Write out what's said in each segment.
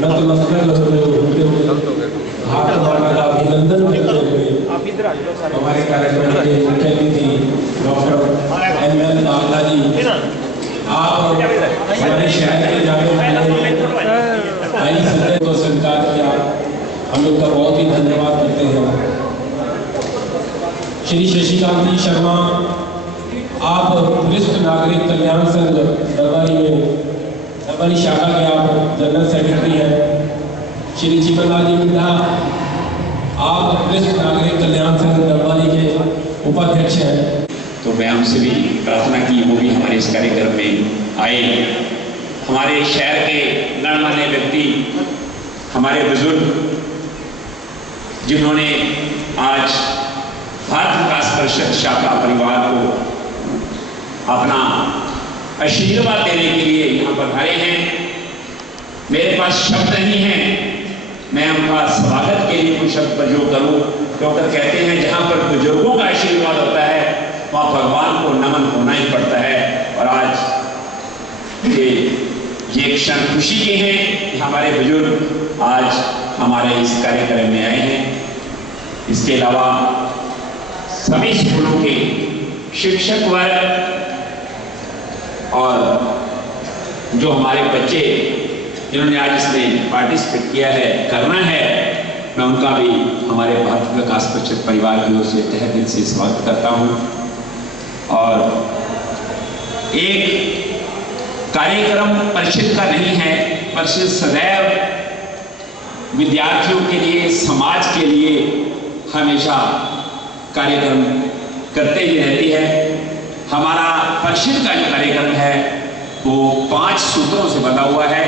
नतमस्तक होते हुए हाथ मारने का अभिनंदन करते हुए हमारे कार्यक्रम के मुख्य अतिथि डॉक्टर एम.एल. बांगला जी, आप हमारे शहर के जाने वाले कई सदस्य को स्वीकार किया, हम लोग का बहुत ही धन्यवाद करते हैं। श्री शशिकांत जी शर्मा, आप वरिष्ठ नागरिक कल्याण संघ दरबारी शाखा के आप जनरल सेक्रेटरी हैं। श्री जीवनलाल जी मिंधा, आप वरिष्ठ नागरिक कल्याण संघ दरबारी के उपाध्यक्ष हैं। तो मैं उनसे भी प्रार्थना की वो भी हमारे इस कार्यक्रम में आए। हमारे शहर के गणमान्य व्यक्ति, हमारे बुजुर्ग, जिन्होंने आज भारत विकास परिषद शाखा परिवार को अपना आशीर्वाद देने के लिए यहाँ पर आए हैं। मेरे पास शब्द नहीं है, मैं उनका स्वागत के लिए कुछ शब्द प्रयोग करूँ। डॉक्टर कहते हैं जहाँ पर बुजुर्गों का आशीर्वाद होता है वहाँ भगवान को नमन होना ही पड़ता है। और आज ये क्षण खुशी के हैं कि हमारे बुजुर्ग आज हमारे इस कार्यक्रम में आए हैं। इसके अलावा सभी स्कूलों के शिक्षक वर्ग और जो हमारे बच्चे जिन्होंने आज इसमें पार्टिसिपेट किया है, करना है, मैं उनका भी हमारे भारत विकास परिषद परिवार की ओर से तहे दिल से स्वागत करता हूँ। और एक कार्यक्रम परिषद का नहीं है, परिषद सदैव विद्यार्थियों के लिए, समाज के लिए हमेशा कार्यक्रम करते ही रहती है। हमारा परिषद का जो कार्यक्रम है वो 5 सूत्रों से बना हुआ है: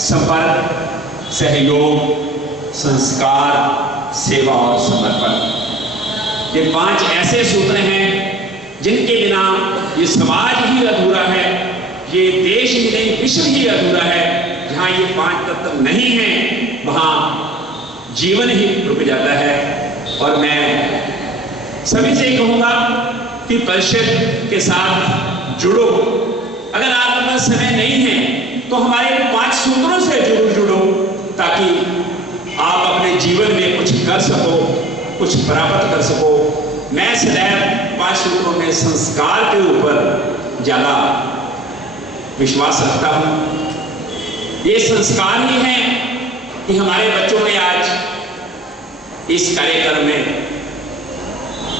संपर्क, सहयोग, संस्कार, सेवा और समर्पण। ये 5 ऐसे सूत्र हैं जिनके बिना ये समाज ही अधूरा है, ये देश ही नहीं विश्व ही अधूरा है। जहाँ ये 5 तत्व नहीं हैं वहाँ जीवन ही रुक जाता है। और मैं सभी से कहूँगा कि परिषद के साथ जुड़ो। अगर आपके पास समय नहीं है तो हमारे 5 सूत्रों से जरूर जुड़ो, ताकि आप अपने जीवन में कुछ कर सको, कुछ प्राप्त कर सको। मैं सदैव 5 सूत्रों में संस्कार के ऊपर ज़्यादा विश्वास रखता हूँ। ये संस्कार ही है कि हमारे बच्चों ने आज इस कार्यक्रम में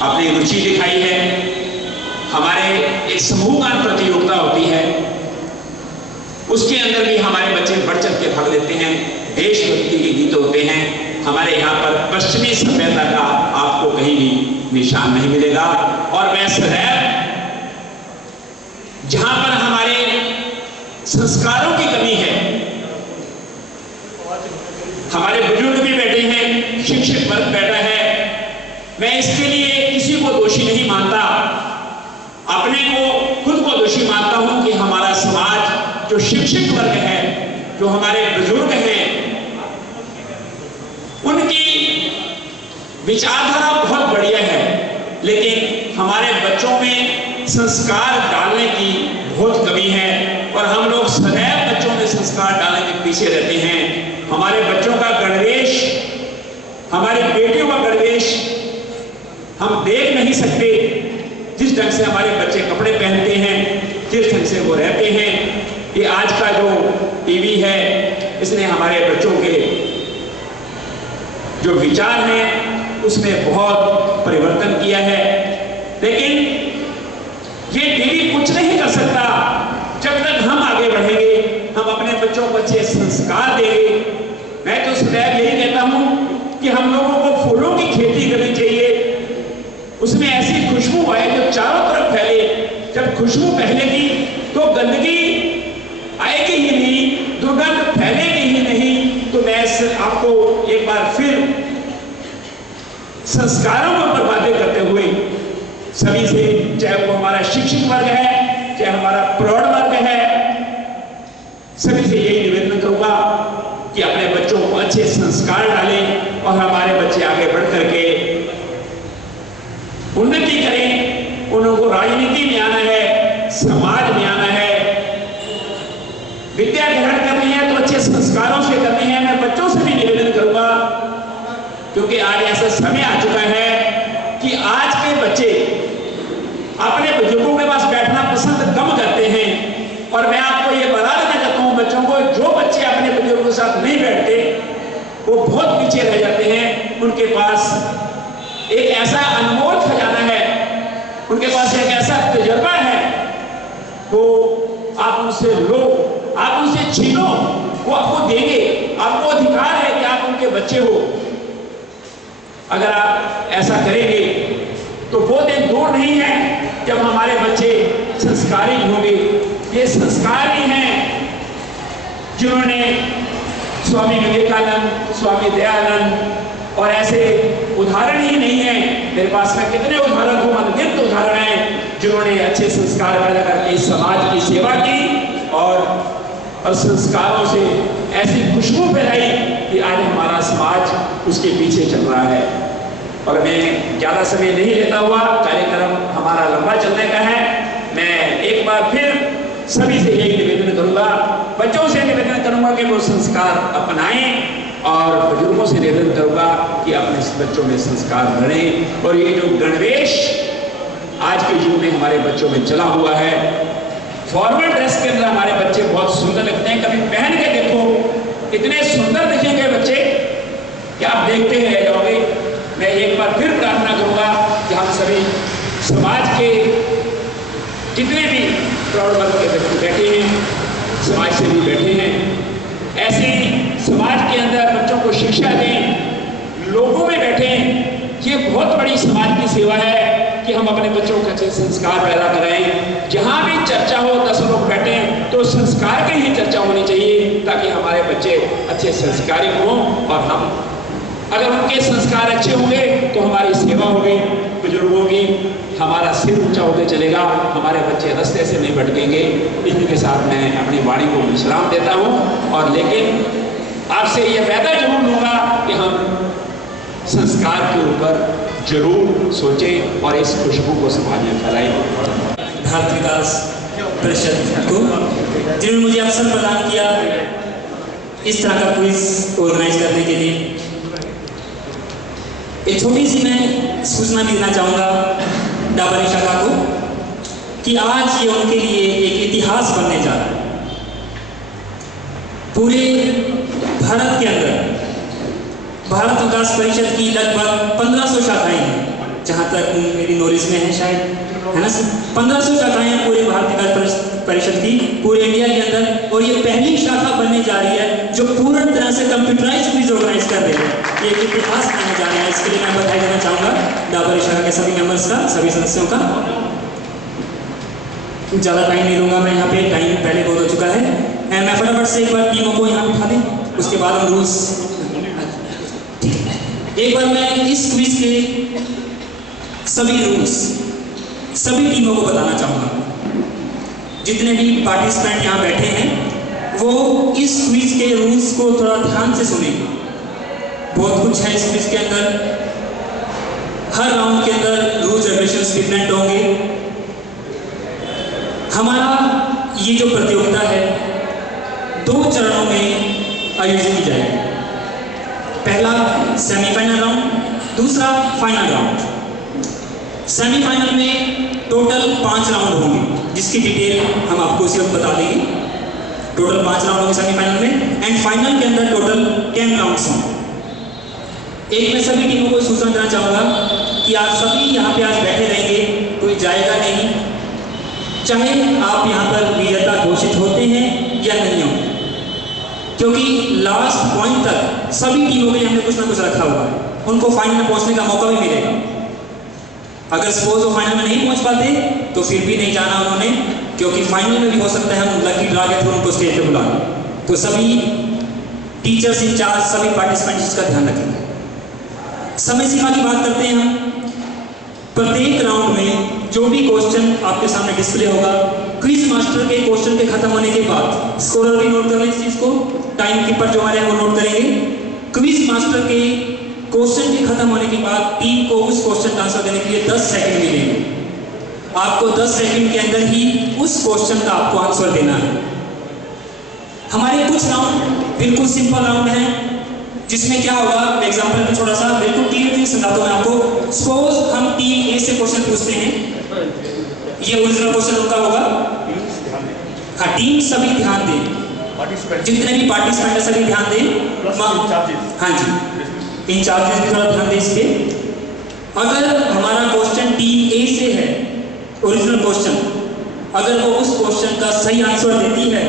अपनी रुचि दिखाई है। हमारे एक समूह गान प्रतियोगिता होती है, उसके अंदर भी हमारे बच्चे बढ़ चढ़ के भाग लेते हैं। देशभक्ति के गीत होते हैं। हमारे यहाँ पर पश्चिमी सभ्यता का आपको कहीं भी निशान नहीं मिलेगा। और मैं सदैव जहां पर हमारे संस्कारों की कमी है, हमारे बुजुर्ग भी बैठे हैं, शिक्षक वर्ग बैठा है, मैं इसके लिए किसी को दोषी नहीं मानता, अपने को खुद को दोषी मानता हूं कि हमारा समाज जो शिक्षक वर्ग है, जो हमारे बुजुर्ग हैं, उनकी विचारधारा बहुत बढ़िया है, लेकिन हमारे बच्चों में संस्कार डालने की बहुत कमी है। और हम लोग सदैव बच्चों में संस्कार डालने के पीछे रहते हैं। हमारे बच्चों का गणवेश, हमारी बेटियों का गणवेश हम देख नहीं सकते। जिस ढंग से हमारे बच्चे कपड़े पहनते हैं, जिस ढंग से वो रहते हैं, ये आज का जो टीवी है इसने हमारे बच्चों के जो विचार हैं उसमें बहुत परिवर्तन किया है। लेकिन ये टीवी कुछ नहीं कर सकता जब तक हम आगे बढ़ेंगे, हम अपने बच्चों को अच्छे संस्कार देंगे। मैं तो सदैव यही कहता हूँ कि हम लोगों को फूलों की खेती करनी चाहिए, उसमें ऐसी खुशबू आए जो चारों तरफ फैले। जब खुशबू फैलेगी तो गंदगी आएगी ही नहीं, दुर्गंध फैलेगी ही नहीं। तो मैं आपको एक बार फिर संस्कारों को बर्बादी करते हुए सभी से, चाहे वो हमारा शिक्षक वर्ग है, चाहे हमारा प्रौढ़ वर्ग है, सभी से यही निवेदन करूंगा कि अपने बच्चों को अच्छे संस्कार डालें और हमारे बच्चे आगे बढ़ करके उन्नति करें। उनको राजनीति में आना है, समाज में आना है, विद्या ग्रहण करनी है तो अच्छे संस्कारों से करनी है। समय आ चुका है कि आज के बच्चे अपने बुजुर्गों के पास बैठना पसंद कम करते हैं। और मैं आपको ये बता देना चाहता हूँ बच्चों को, जो बच्चे अपने बुजुर्गों के साथ नहीं बैठते वो बहुत पीछे रह जाते हैं। उनके पास एक ऐसा अनमोल खजाना है, उनके पास एक ऐसा तजुर्बा है, वो आप उनसे लो, आप उनसे छीनो, वो आपको देंगे। आपको अधिकार है कि आप उनके बच्चे हो। अगर आप ऐसा करेंगे तो वो दिन दूर नहीं है जब हमारे बच्चे संस्कारी होंगे। ये संस्कार ही हैं जिन्होंने स्वामी विवेकानंद, स्वामी दयानंद और ऐसे उदाहरण ही नहीं है, मेरे पास में कितने उदाहरण हो, अनगिनत उदाहरण हैं जिन्होंने अच्छे संस्कार पैदा करके समाज की सेवा की और संस्कारों से ऐसी खुशबू फैलाई कि आज हमारा समाज उसके पीछे चल रहा है। और मैं ज़्यादा समय नहीं लेता हुआ, कार्यक्रम हमारा लंबा चलने का है। मैं एक बार फिर सभी से यही निवेदन करूंगा, बच्चों से निवेदन करूंगा कि वो संस्कार अपनाएं और बुजुर्गों से निवेदन करूंगा कि अपने बच्चों में संस्कार भरें। और ये जो गणवेश आज के युग में हमारे बच्चों में चला हुआ है, फॉर्मल ड्रेस के अंदर हमारे बच्चे बहुत सुंदर लगते हैं। कभी पहन के देखो, इतने सुंदर दिखेंगे बच्चे कि आप देखते रह जाओगे। मैं एक बार फिर प्रार्थना करूंगा कि हम सभी समाज के जितने भी प्रौढ़ वर्ग के व्यक्ति बैठे हैं, समाज से भी बैठे हैं, ऐसे समाज के अंदर बच्चों को शिक्षा दें, लोगों में बैठें। ये बहुत बड़ी समाज की सेवा है कि हम अपने बच्चों को अच्छे संस्कार पैदा कराएं। जहाँ भी चर्चा हो, 10 लोग बैठें तो संस्कार की ही चर्चा होनी चाहिए, ताकि हमारे बच्चे अच्छे संस्कारी हों। और हम अगर उनके संस्कार अच्छे होंगे तो हमारी सेवा होगी बुजुर्गों की, हमारा सिर ऊंचा होकर चलेगा, हमारे बच्चे रास्ते से नहीं भटकेंगे। इसी के साथ मैं अपनी वाणी को विश्राम देता हूँ, और लेकिन आपसे यह वादा जरूर लूँगा कि हम संस्कार के ऊपर जरूर सोचें और इस खुशबू को समाज में फैलाएं। भारत विकास परिषद को जिन्होंने मुझे अवसर प्रदान किया इस तरह का क्विज ऑर्गेनाइज करने के लिए। एक छोटी सी मैं सूचना भी देना चाहूँगा डाबरी शाखा को कि आज ये उनके लिए एक इतिहास बनने जा रहा है। पूरे भारत के अंदर भारत विकास परिषद की लगभग 1500 शाखाएं हैं, जहाँ तक मेरी नॉलेज में है, शायद है ना, 1500 शाखाएं पूरे भारत विकास परिषद की पूरे इंडिया के अंदर। और ये पहली शाखा बनने जा रही है जो पूर्ण तरह से कंप्यूटराइज क्विज ऑर्गेनाइज कर रही है। ये एक इतिहास बनने जा रहा है। इसके लिए मैं बधाई देना चाहूँगा डाबरी शाखा के सभी मेंबर्स का, सभी सदस्यों का। ज़्यादा टाइम नहीं लूँगा मैं, यहाँ पे टाइम पहले बहुत हो चुका है। मैं फटाफट से एक बार टीमों को यहाँ बिठा दें, उसके बाद हम रूल्स। एक बार मैं इस क्विज के सभी रूल्स सभी टीमों को बताना चाहूँगा। जितने भी पार्टिसिपेंट यहाँ बैठे हैं वो इस क्विज के रूल्स को थोड़ा ध्यान से सुनें। बहुत कुछ है इस क्विज के अंदर। हर राउंड के अंदर रूल्स रेगुलेशंस डिफरेंट होंगे। हमारा ये जो प्रतियोगिता है 2 चरणों में आयोजित की जाएगी। पहला सेमीफाइनल राउंड, दूसरा फाइनल राउंड। सेमीफाइनल में टोटल 5 राउंड होंगे, जिसकी डिटेल हम आपको उसी वक्त बता देंगे। टोटल 5 राउंड होंगे सेमीफाइनल में, एंड फाइनल के अंदर टोटल 10 राउंड्स होंगे। एक मैं सभी टीमों को सूचना देना चाहूँगा कि आप सभी यहाँ पे आज बैठे रहेंगे, कोई जाएगा नहीं, चाहे आप यहाँ पर विजेता घोषित होते हैं या नहीं होते, क्योंकि लास्ट पॉइंट तक सभी टीमों के लिए हमने कुछ ना कुछ रखा हुआ है। उनको फाइनल में पहुँचने का मौका भी मिलेगा। अगर सपोज वो फाइनल में नहीं पहुँच पाते तो फिर भी नहीं जाना उन्होंने, क्योंकि फाइनल में भी हो सकता है हम लकी ड्रा के थ्रू उनको स्टेज पे बुला लें। तो सभी टीचर्स इंचार्ज, सभी पार्टिसिपेंट्स इसका ध्यान रखेंगे। समय सीमा की बात करते हैं हम। प्रत्येक राउंड में जो भी क्वेश्चन आपके सामने डिस्प्ले होगा, क्विज मास्टर के क्वेश्चन के खत्म होने के बाद, स्कोरर भी नोट कर लें इस चीज को, टाइम कीपर जो हमारे वो नोट करेंगे। क्विज मास्टर के क्वेश्चन के खत्म होने के बाद टीम को उस क्वेश्चन का आंसर देने के लिए 10 सेकंड मिलेंगे। आपको 10 सेकंड के अंदर ही उस क्वेश्चन का आपको आंसर देना है। हमारे कुछ राउंड बिल्कुल सिंपल राउंड हैं, जिसमें क्या होगा, एग्जांपल में थोड़ा सा बिल्कुल क्लियर समझाता हूं मैं आपको। सपोज हम टीम ए से क्वेश्चन पूछते हैं, ये ओरिजिनल क्वेश्चन उनका होगा। हाँ, टीम सभी ध्यान दें, जितने भी पार्टिसिपेंट है सभी ध्यान दें। हाँ जी, इंचार्जेस भी थोड़ा ध्यान दें इस पे। अगर हमारा क्वेश्चन टीम ए से है, ओरिजिनल क्वेश्चन, अगर वो उस क्वेश्चन का सही आंसर देती है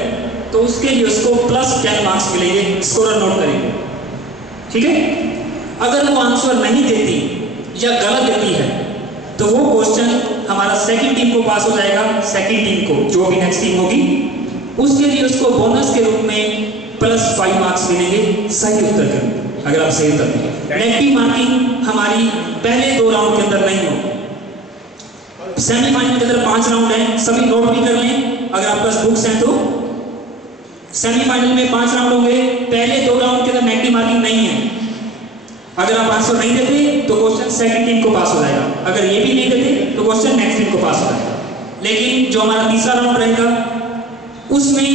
तो उसके लिए उसको +10 मार्क्स मिलेंगे, स्कोर नोट करेंगे, ठीक है। अगर वो आंसर नहीं देती या गलत देती है तो वो क्वेश्चन हमारा सेकंड टीम को पास हो जाएगा, सेकंड टीम को, जो भी नेक्स्ट टीम होगी, उसके लिए उसको बोनस के रूप में +5 मार्क्स मिलेंगे सही उत्तर के, अगर आप सही उत्तर देंगे। नेगेटिव मार्किंग हमारी पहले 2 राउंड के अंदर नहीं हो। सेमीफाइनल के अंदर 5 राउंड है, सभी नोट भी कर लें अगर आपके पास बुक्स हैं तो। सेमीफाइनल में 5 राउंड होंगे, पहले 2 राउंड के अंदर नेगेटिव मार्किंग नहीं है। अगर आप आंसर नहीं देते तो क्वेश्चन सेकंड टीम को पास हो जाएगा, अगर ये भी नहीं देते तो क्वेश्चन नेक्स्ट टीम को पास हो जाएगा। लेकिन जो हमारा तीसरा राउंड रहेगा उसमें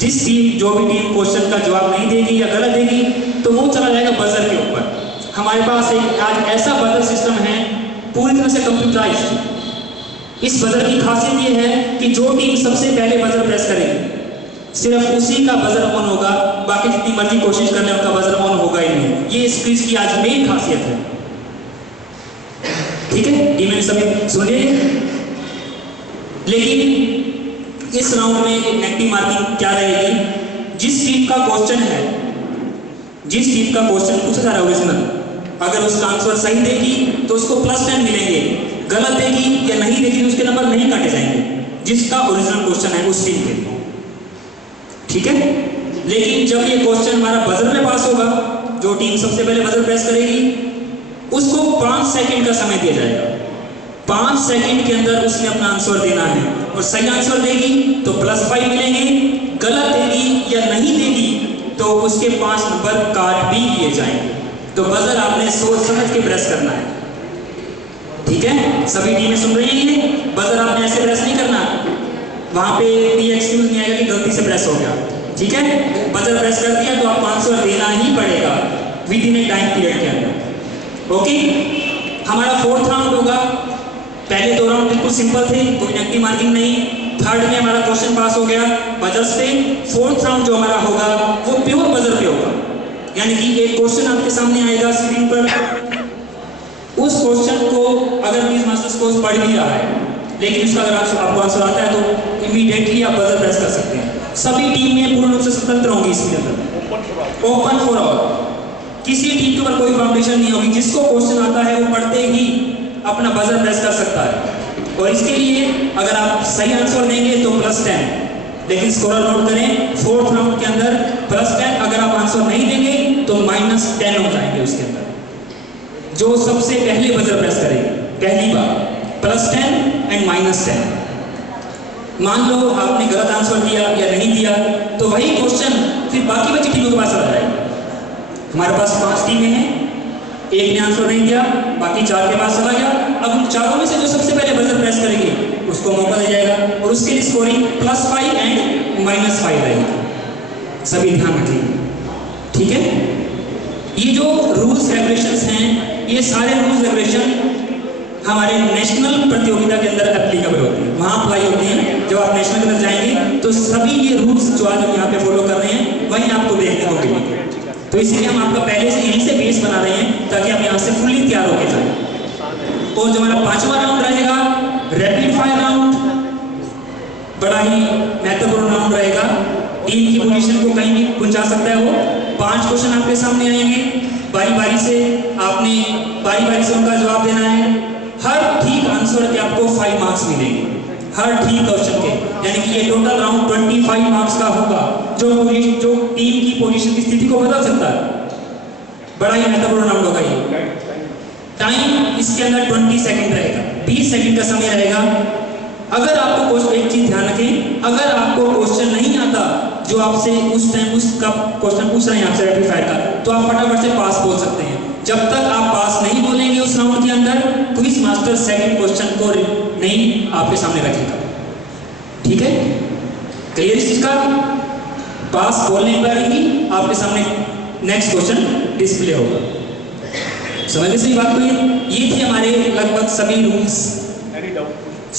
जिस टीम, जो भी टीम क्वेश्चन का जवाब नहीं देगी या गलत देगी तो वो चला जाएगा बजर के ऊपर। हमारे पास एक आज ऐसा बजर सिस्टम है पूरी तरह से कंप्यूटराइज्ड। इस बजर की खासियत ये है कि जो टीम सबसे पहले बजर प्रेस करेगी सिर्फ उसी का बजर ऑन होगा, बाकी जितनी मर्जी कोशिश कर ले उनका बजर ऑन होगा ही नहीं। ये इस क्विज की आज मेन खासियत है, ठीक है। टीम में सभी सुनिए। लेकिन इस राउंड में नेगेटिव मार्किंग क्या रहेगी, जिस टीम का क्वेश्चन है, जिस टीम का क्वेश्चन पूछा जा रहा है ओरिजिनल, अगर उसका आंसर सही देगी तो उसको +10 मिलेंगे, गलत देगी या नहीं देगी तो उसके नंबर नहीं काटे जाएंगे, जिसका ओरिजिनल क्वेश्चन है उस टीम के, ठीक है। लेकिन जब ये क्वेश्चन हमारा बजर में पास होगा, जो टीम सबसे पहले बजर प्रेस करेगी उसको 5 सेकंड का समय दिया जाएगा। 5 सेकंड के अंदर उसने अपना आंसर देना है और सही आंसर देगी तो +5 मिलेंगे, गलत देगी या नहीं देगी तो उसके 5 नंबर काट भी लिए जाएंगे। तो बजर आपने सोच समझ के प्रेस करना है, ठीक है। सभी टीमें सुन रही हैं, बजर आपने ऐसे प्रेस नहीं करना, वहां पे भी एक्सक्यूज नहीं आएगा कि गलती से प्रेस हो गया, ठीक है। बजर प्रेस कर दिया तो आपको आंसर देना ही पड़ेगा with in A time period के अंदर, ओके। हमारा 4th राउंड होगा। पहले 2 राउंड बिल्कुल सिंपल थे, कोई नेगेटिव मार्किंग नहीं। 3rd में हमारा क्वेश्चन पास हो गया बजर से। 4th राउंड जो हमारा होगा वो प्योर बजर पे होगा, यानी कि एक क्वेश्चन आपके सामने आएगा स्क्रीन पर, उस क्वेश्चन को अगर क्विज मास्टर्स कोर्स पढ़ भी रहा है लेकिन उसका अगर आपको आंसर आता है तो इमीडिएटली आप बजर प्रेस कर सकते हैं। सभी टीम में पूर्ण रूप से स्वतंत्र होंगी इसके अंदर, ओपन फॉर ऑल, किसी टीम के ऊपर कोई फाउंडेशन नहीं होगी। जिसको क्वेश्चन आता है वो पढ़ते ही अपना बजर प्रेस कर सकता है। और इसके लिए अगर आप सही आंसर देंगे तो +10, लेकिन स्कोरर नोट करें 4th राउंड के अंदर +10, अगर आप आंसर नहीं देंगे तो -10 हो जाएंगे उसके अंदर। जो सबसे पहले बजर प्रेस करेगी पहली बार +10 एंड -10। मान लो आपने गलत आंसर दिया या नहीं दिया तो वही क्वेश्चन फिर बाकी बची टीमों के पास चला जाएगा। हमारे पास 5 टीमें हैं, एक ने आंसर नहीं दिया, बाकी 4 के पास चला गया। अब उन चारों में से जो सबसे पहले बजर प्रेस करेंगे उसको मौका दिया जाएगा और उसके लिए स्कोरिंग +5 एंड -5 रहेगी। सभी ध्यान रखिए, ठीक है। ये जो रूल्स रेगुलेशंस हैं, ये सारे रूल्स रेगुलेशन हमारे नेशनल प्रतियोगिता के अंदर एप्लीकेबल होती है, वहाँ अप्लाई होती है। जब आप नेशनल के अंदर जाएंगे तो सभी ये रूल्स जो आज हम यहाँ पे फॉलो कर रहे हैं वहीं आपको देखने को मिलेंगे। तो इसलिए हम आपका पहले से यहीं से बेस बना रहे हैं ताकि आप यहाँ से फुल्ली तैयार होके जाएं। और जो हमारा 5वां राउंड रहेगा रैपिड फायर राउंड, बड़ा ही महत्वपूर्ण राउंड रहेगा। टीम की पोजीशन को कहीं भी पहुंचा सकता है वो। 5 क्वेश्चन आपके सामने आएंगे, बारी बारी से आपने बारी बारी से उनका जवाब देना है। हर ठीक आंसर के आपको 5 मार्क्स मिलेंगे, हर ठीक क्वेश्चन के, यानी कि ये टोटल राउंड 25 मार्क्स का होगा, जो टीम की पोजीशन की स्थिति को बदल सकता है। बड़ा ही महत्वपूर्ण राउंड होगा ये। टाइम इसके अंदर 20 सेकंड रहेगा, 20 सेकंड का समय रहेगा। अगर आपको क्वेश्चन, एक चीज ध्यान रखें, अगर आपको क्वेश्चन नहीं आता जो आपसे उस टाइम उसका क्वेश्चन पूछ रहे हैं आपसे रैपिड फायर का, तो आप फटाफट से पास बोल सकते हैं। जब तक आप पास नहीं बोलेंगे उस राउंड के अंदर, क्विज मास्टर सेकंड क्वेश्चन को नहीं आपके सामने रखेगा, ठीक है। क्लियर इस चीज का? पास बोलने पर ही आपके सामने नेक्स्ट क्वेश्चन डिस्प्ले होगा। समझ में सही बात को? ये थे हमारे लगभग सभी रूल्स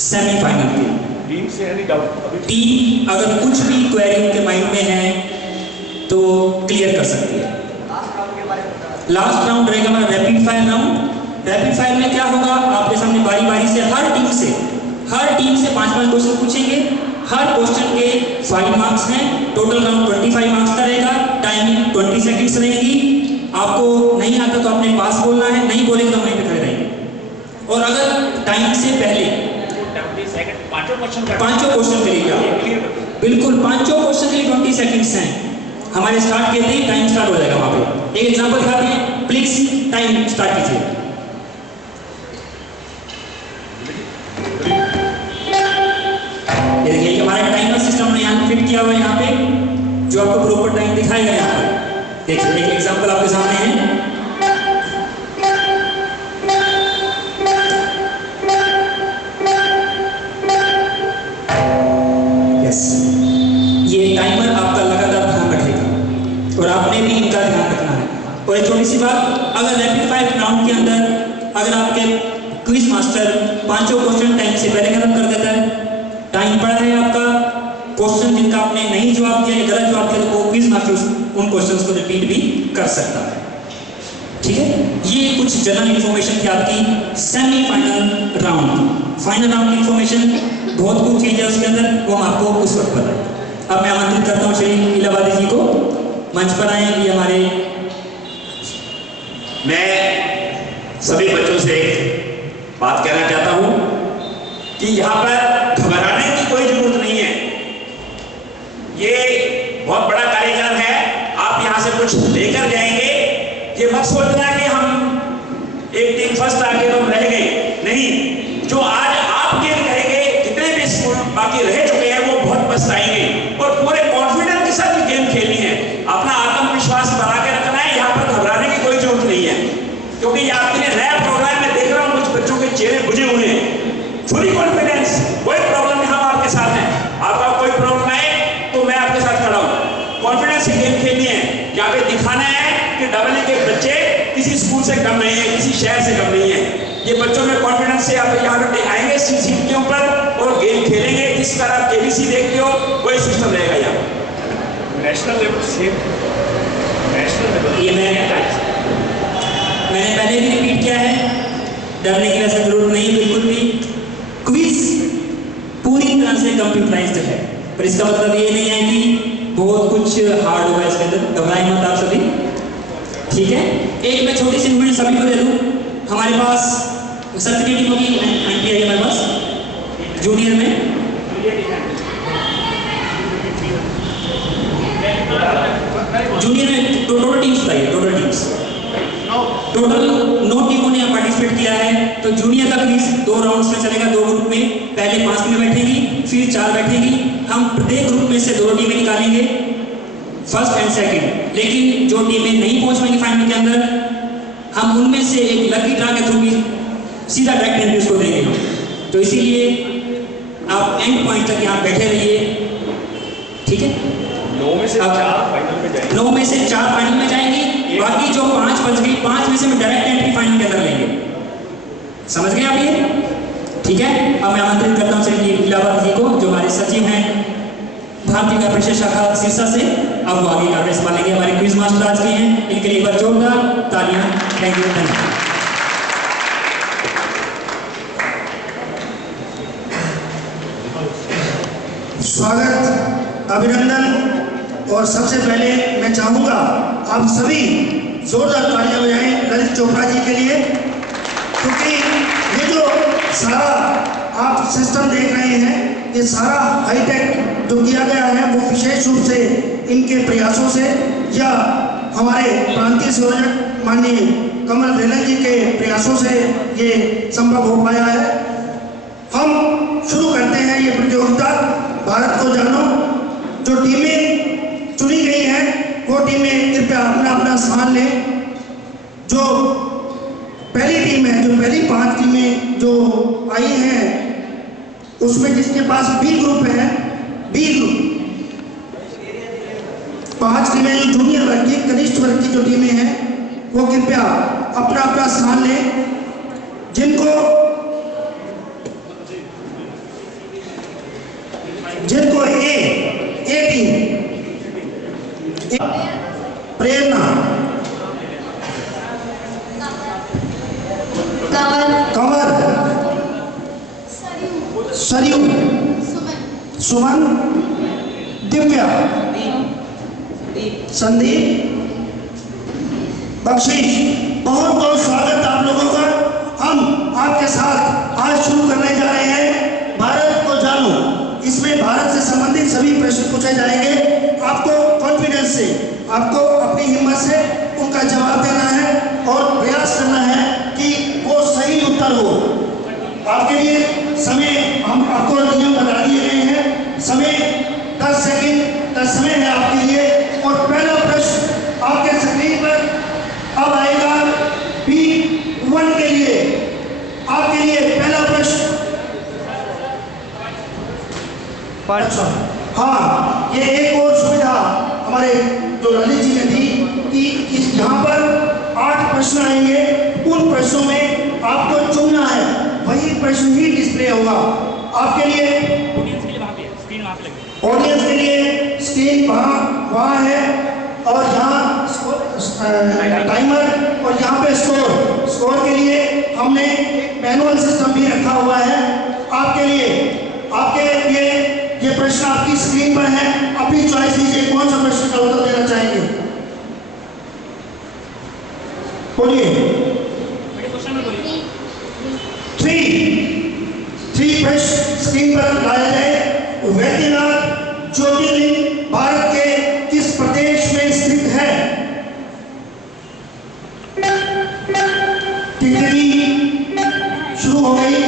सेमीफाइनल के। टीम से एनी डाउट? टीम अगर कुछ भी क्वेरी उनके माइंड में है तो क्लियर कर सकती है। लास्ट राउंड रहेगा हमारा rapid fire round. Rapid fire में क्या होगा, आपके सामने बारी बारी से हर टीम से 5-5 क्वेश्चन पूछेंगे। हर क्वेश्चन के 5 मार्क्स हैं। टोटल राउंड 25 मार्क्स का रहेगा। टाइमिंग 20 सेकंड्स रहेगी। आपको नहीं आता तो आपने पास बोलना है, नहीं बोलेंगे तो वहीं पे खड़े रहेंगे। और अगर टाइम से पहले 20 सेकंड पांचों क्वेश्चन के लिए बिल्कुल 5 क्वेश्चन के लिए 20 सेकंड्स हैं। हमारे स्टार्ट कहते ही टाइम स्टार्ट हो जाएगा। वहां पे एक एग्जांपल दिखाते हैं, प्लीज टाइम स्टार्ट कीजिए। ये देखिए हमारा टाइमर सिस्टम ने यहाँ फिट किया हुआ है, यहाँ पे जो आपको प्रॉपर टाइम दिखाएगा। यहाँ पर देखिए एक एग्जांपल आपके सामने है। यस, ये टाइमर आपका लगातार ध्यान रखेगा और आपने भी इनका ध्यान रखना है। और एक छोटी सी बात, अगर रैपिड फायर राउंड के अंदर अगर आपके क्विज मास्टर 5 क्वेश्चन टाइम से पहले खत्म कर देता है, टाइम पड़ा है आपका, क्वेश्चन जिनका आपने नहीं जवाब दिया, गलत जवाब दिया, तो क्विज मास्टर उन क्वेश्चंस को रिपीट भी कर सकता है। ठीक है, ये कुछ जनरल इंफॉर्मेशन थी आपकी सेमीफाइनल राउंड। फाइनल राउंड की इंफॉर्मेशन बहुत कुछ चीज है उसके अंदर, वो हम आपको उस वक्त बताएं। अब मैं आमंत्रित करता हूँ श्री इलाहाबादी जी को मंच पर आए। ये हमारे मैं सभी बच्चों से एक बात कहना चाहता हूं कि यहाँ पर घबराने की कोई जरूरत नहीं है। ये बहुत बड़ा कार्यक्रम है, आप यहाँ से कुछ लेकर जाएंगे। ये मत सोचना कि हम एक टीम फर्स्ट आके हम रह गए, नहीं। जो आज आप गेम करेंगे, जितने भी स्कूल बाकी रह चुके हैं वो बहुत पछताएंगे और पूरे कॉन्फिडेंस के साथ ये गेम खेलनी है। अपना आत्मविश्वास बढ़ा के रखना है, यहाँ पर घबराने की कोई जरूरत नहीं है। क्योंकि ये आपके लिए नया प्रोग्राम में देख रहा हूँ, कुछ बच्चों के चेहरे बुझे हुए हैं। फुली कॉन्फिडेंस, कोई प्रॉब्लम नहीं, हम आपके साथ हैं। आपका कोई प्रॉब्लम आए तो मैं आपके साथ खड़ा हूँ। कॉन्फिडेंस से गेम खेलनी है। यहाँ पे दिखाना है कि डबल के बच्चे किसी स्कूल से कम नहीं है, किसी शहर से कम नहीं है। ये बच्चों में कॉन्फिडेंस से आप यहाँ पे आएंगे सीट के ऊपर और गेम खेलेंगे। जिस तरह आप केबीसी देखते हो वही सिस्टम रहेगा यहाँ। National level same, national level. ये मैंने पहले भी रिपीट किया है, डरने की वैसे जरूरत नहीं बिल्कुल भी। क्विज पूरी तरह से कंप्यूटराइज्ड है, पर इसका मतलब ये नहीं है कि बहुत कुछ हार्ड होगा इसके अंदर। घबराएं मत आप सभी, ठीक है। एक मैं छोटी सी इन्फॉर्मेशन सभी को दे दूं। हमारे पास सर्टिफिकेट टीमों की एंट्री आई है हमारे पास जूनियर में। जूनियर में टोटल टीम्स बताइए, टोटल टीम्स टोटल 9 टीमों ने पार्टिसिपेट किया है। तो जूनियर का क्विज 2 राउंड्स में चलेगा, 2 ग्रुप में। पहले 5 टीमें बैठेगी, फिर 4 बैठेगी। हम प्रत्येक ग्रुप में से 2 टीमें निकालेंगे, फर्स्ट एंड सेकंड। लेकिन जो टीमें नहीं पहुंच पाएंगी फाइनल के अंदर, हम उनमें से एक लकी ड्रा के थ्रू भी सीधा डायरेक्ट एंट्री उसको देंगे हम। तो इसीलिए आप एंड पॉइंट तक यहाँ बैठे रहिए, ठीक है। 9 में से 4 फाइनल में जाएंगे। 9 में से 4 फाइनल में जाएंगे। बाकी जो 5 बच गई, 5 में से हम डायरेक्ट एंट्री फाइनल के अंदर लेंगे। समझ गए आप ये? ठीक है। अब मैं आमंत्रित करता हूँ श्री इलाहाबाद जी को, जो हमारे सचिव हैं भारतीय का परिषद शाखा सिरसा से। अब वो आगे कार्य संभालेंगे। हमारे क्विज मास्टर आज के हैं, इनके लिए एक बार जोरदार तालियां। थैंक यू, धन्यवाद। स्वागत, अभिनंदन। और सबसे पहले मैं चाहूँगा आप सभी जोरदार तालियां बजाएं ललित चोपड़ा जी के लिए, क्योंकि ये जो सारा आप सिस्टम देख रहे हैं, ये सारा हाईटेक जो किया गया है वो विशेष रूप से इनके प्रयासों से या हमारे प्रांतीय संयोजक माननीय कमल भेलन जी के प्रयासों से ये संभव हो पाया है। हम शुरू करते हैं ये प्रतियोगिता। भारत को जानो, जो टीमें चुनी गई हैं वो टीमें कृपया अपना अपना स्थान लें। जो पहली टीम है, जो पहली 5 टीमें जो आई हैं, उसमें जिसके पास बी ग्रुप है, बी ग्रुप 5 टीमें जो जूनियर वर्ग की, कनिष्ठ वर्ग की जो टीमें हैं वो कृपया अपना अपना स्थान लें। जिनको ए टीम प्रेरणा, कंवर, सरयू, सुमन, दिव्या, संदीप, बख्शीश। बहुत बहुत स्वागत आप लोगों का। हम आपके साथ आज शुरू करने जा रहे हैं भारत को जानो। इसमें भारत से संबंधित सभी प्रश्न पूछे जाएंगे। आपको कॉन्फिडेंस से, आपको अपनी हिम्मत से उनका जवाब देना है और प्रयास करना है कि वो सही उत्तर हो। आपके लिए समय हम आपको नियम बता दिए गए हैं। समय 10 सेकंड का समय है आपके लिए। और पहला प्रश्न आपके स्क्रीन पर अब आएगा B1 के लिए। आपके लिए पहला प्रश्न। अच्छा, हाँ, ये एक और सुविधा हमारे जो ललित जी ने दी कि इस यहाँ पर 8 प्रश्न आएंगे। उन प्रश्नों में आपको चुनना है, वही प्रश्न ही डिस्प्ले होगा आपके लिए। ऑडियंस के लिए वहाँ पे स्क्रीन वहाँ पे लगी। ऑडियंस के लिए स्क्रीन वहाँ है और यहाँ टाइमर और यहाँ पे स्कोर के लिए हमने मैनुअल सिस्टम भी रखा हुआ है। आपके लिए ये प्रश्न आपकी स्क्रीन पर है। अपनी चॉइस लीजिए, कौन सा प्रश्न का उत्तर देना चाहेंगे, बोलिए। 3 प्रश्न स्क्रीन पर लाया जाए। वैद्यनाथ ज्योतिर्लिंग भारत के किस प्रदेश में स्थित है? टिकरी शुरू हो गई।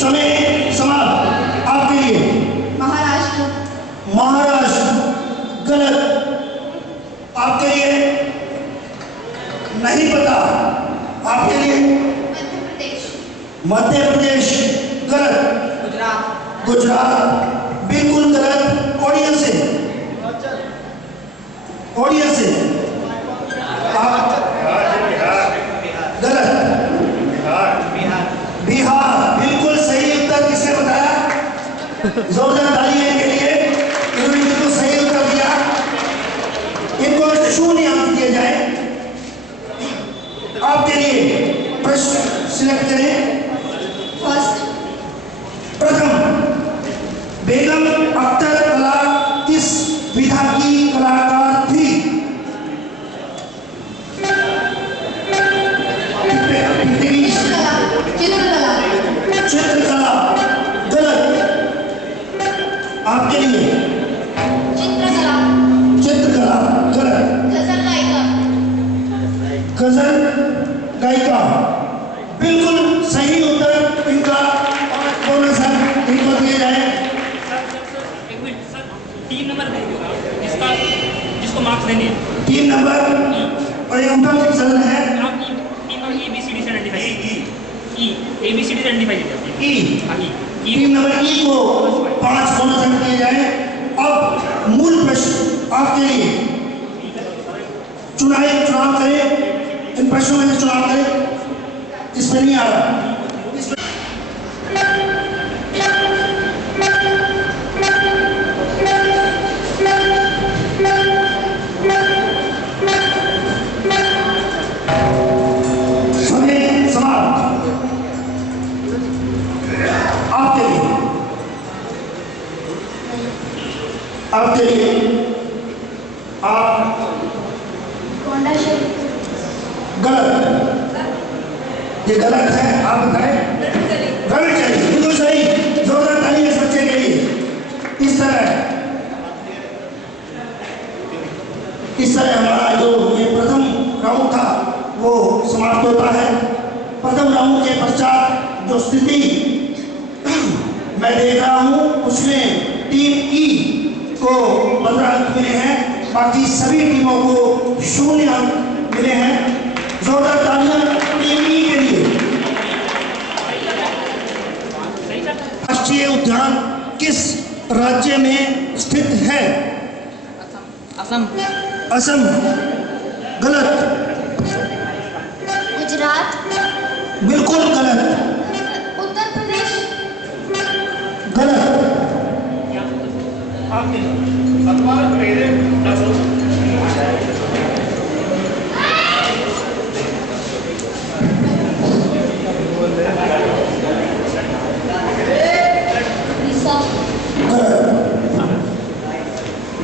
समय समाप्त। आपके लिए महाराष्ट्र गलत। आपके लिए नहीं पता। आपके लिए मध्य प्रदेश गलत। गुजरात बिल्कुल गलत। ऑडियंस से आप गलत। बिहार बिल्कुल सही उत्तर। किसने बताया? जोरदार ताली इनके लिए, इन्होंने बिल्कुल सही उत्तर दिया। इनको 0 अंक दिए जाए। आपके लिए प्रश्न सिलेक्ट करें। प्रथम, बेगम अख्तर कला किस विधा की कलाकार थी? चित्रकला गलत। आपके लिए चित्रकला गलत। गजल गायिका बिल्कुल सही उत्तर। इनका बोनस इनको दिए जाए। एक मिनट सर, 3 नंबर देंगे जिसको मार्क्स देंगे। 3 नंबर और ये उनका चल रहा है। आप 3 नंबर ABCD से आइडेंटिफाई ABCD से आइडेंटिफाई कीजिए। 3 नंबर ई को 5 बोनस अंक दिए जाए। अब मूल प्रश्न आपके लिए। चुनाव करें। इन प्रश्नों में से चुनाव करें। इसमें नहीं आ रहा। समय समाप्त। आपके लिए आप गलत। ये गलत है। आप बताएं। गलत चाहिए। बिल्कुल सही। जोरदार ताली इस बच्चे के लिए। इस तरह हमारा जो ये प्रथम राउंड था वो समाप्त होता है। प्रथम राउंड के पश्चात जो स्थिति मैं देख रहा हूँ उसमें टीम ई को 15 अंक मिले हैं। बाकी सभी टीमों को 0 अंक मिले हैं। जोरदार तालियां टीम ई के लिए। राष्ट्रीय उद्यान किस राज्य में स्थित है? असम। असम गलत। गुजरात। बिल्कुल गलत। उत्तर प्रदेश। गलत। उड़ीसा।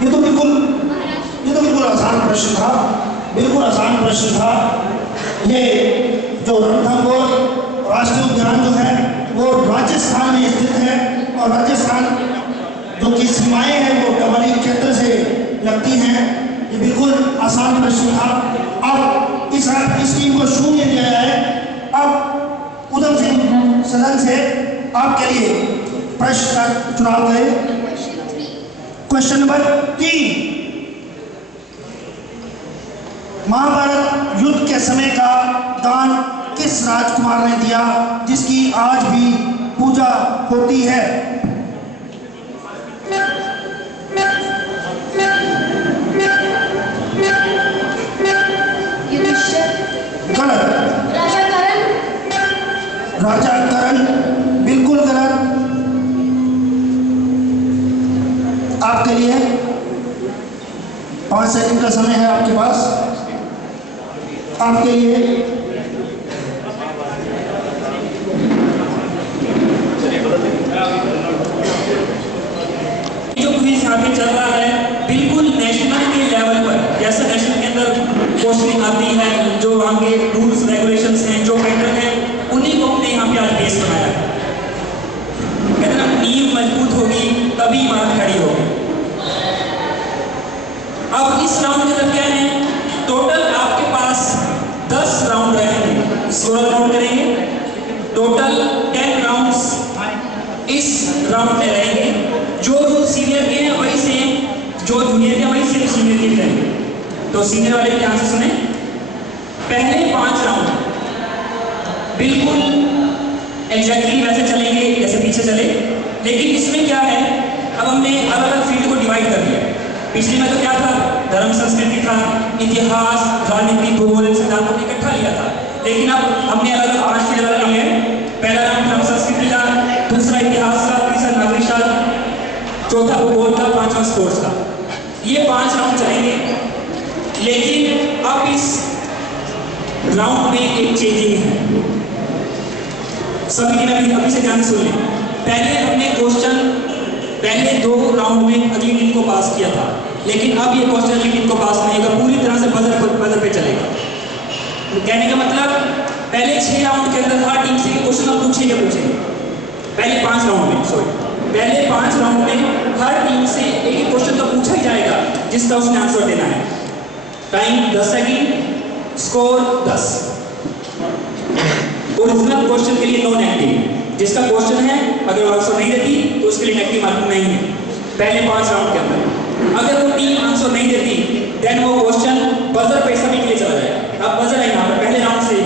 ये तो बिल्कुल आसान प्रश्न था, बिल्कुल आसान प्रश्न था। ये जो रणथंभौर राष्ट्रीय उद्यान जो है वो राजस्थान में स्थित है और राजस्थान जो की सीमाएं हैं वो कमरी क्षेत्र से लगती हैं। ये बिल्कुल आसान प्रश्न था। अब इस टीम को 0 दिया है। अब उधम सिंह सदन से आपके लिए प्रश्न का चुनाव करें। क्वेश्चन नंबर 3, महाभारत युद्ध के समय का दान किस राजकुमार ने दिया जिसकी आज भी पूजा होती है? गलत। राजा करण। राजा करण बिल्कुल गलत। आपके लिए 5 सेकंड का समय है आपके पास। आपके लिए जो क्विज यहाँ पे चल रहा है बिल्कुल नेशनल के लेवल पर, जैसे नेशनल के अंदर क्वेश्चनिंग आती है, जो वहाँ के रूल्स रेगुलेशंस हैं, जो पैटर्न है, उन्हीं को हमने यहाँ पे आज बेस बनाया है। कहते हैं ना, नींव मजबूत होगी तभी इमारत खड़ी होगी। अब इस राउंड के अंदर क्या है, टोटल आपके पास 10 राउंड रहेंगे, 16 राउंड करेंगे। टोटल 10 राउंड्स इस राउंड में रहेंगे। जो रूल सीनियर के हैं वही सेम, जो जूनियर के वही सेम सीनियर के रहेंगे। तो सीनियर वाले ध्यान से सुने। पहले 5 राउंड बिल्कुल एग्जैक्टली वैसे चलेंगे जैसे पीछे चले, लेकिन इसमें क्या है, अब हमने अलग अलग फील्ड को डिवाइड कर दिया। पिछले में तो क्या था, धर्म संस्कृति था, इतिहास, राजनीति, भूगोल, सिद्धांतों को इकट्ठा लिया था। लेकिन अब हमने अलग अलग 5 फील्ड अलग लिए हैं। पहला राउंड धर्म संस्कृति का, दूसरा इतिहास का, तीसरा नागरिक शास्त्र, चौथा भूगोल का, 5वां स्पोर्ट्स का। ये 5 राउंड चलेंगे। लेकिन अब इस राउंड में एक चेंजिंग है, सभी ने अभी से ध्यान सुन लें। पहले हमने क्वेश्चन पहले 2 राउंड में अगली टीम को पास किया था, लेकिन अब ये क्वेश्चन अगली टीम को पास नहीं होगा, पूरी तरह से बजर पे चलेगा। तो कहने का मतलब पहले 6 राउंड के अंदर हर टीम से क्वेश्चन आप पूछेंगे। पहले 5 राउंड में पहले 5 राउंड में हर टीम से एक क्वेश्चन तो पूछा ही जाएगा जिसका उसने आंसर देना है। Time 10 second, score 10। Original question के लिए नो नेगेटिव, जिसका क्वेश्चन है अगर आंसर नहीं देती तो उसके लिए नेगेटिव मार्किंग नहीं है। पहले 5 राउंड के अंदर अगर वो टीम आंसर नहीं देती देन वो क्वेश्चन बजर पे सभी के लिए चला जाएगा। अब बजर है यहाँ पर पहले राउंड से